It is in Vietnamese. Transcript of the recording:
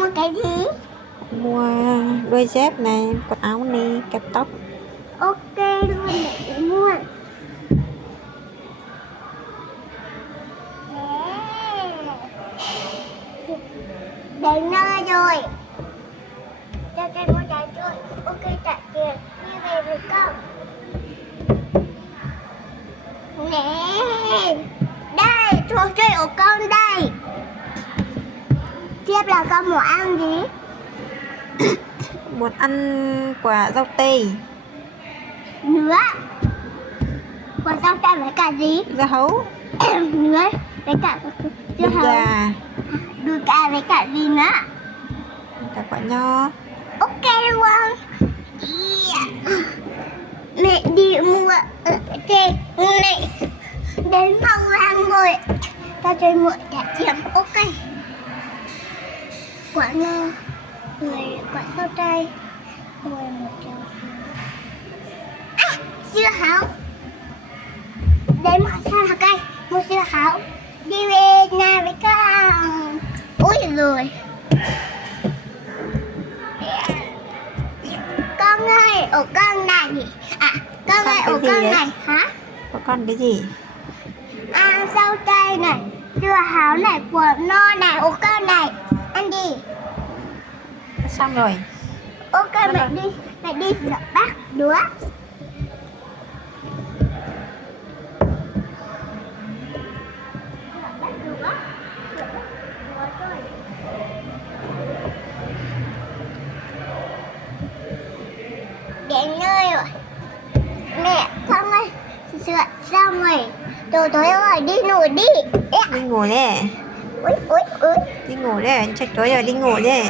mua cái gì? Mua đôi dép này, quần áo này, kẹp tóc. Ok luôn để mua. Đến nơi rồi. Cho mua trái chơi. Ok trả tiền. Đi về với con. Nè. Đây, trò chơi của con đây. Tiếp là con muốn ăn gì? Muốn ăn quả rau tây. Nữa. Quả rau tây với cả gì? Dưa hấu. Nữa. Với cả dưa hấu. Gà. Đùi gà với cả gì nữa? Cả quả nho. Ok luôn. Yeah. Mẹ đi mua ở trên này. Đến phòng làm rồi. Ta chơi muộn trả tiền. Ok. Quả nho. Rồi quả sau đây. Rồi 100. À, dưa hấu. Đến mọi sao hả cây? Mua dưa hấu. Đi về nhà với con. Ui rồi. Con ơi, ở con này. À, con ơi, ở con này. Hả? Có con cái gì? Ăn rau tây này, dưa hấu này, quả nho này, ô con này. Ăn đi. Xong rồi. Ok, mẹ đi rửa bát đũa. Đến nơi rồi. Mẹ, con ơi, rửa xong rồi. Tối rồi, đi ngủ đi. Đi ngủ đi. Ui. Đi ngủ đi, chắc tối rồi đi ngủ đi.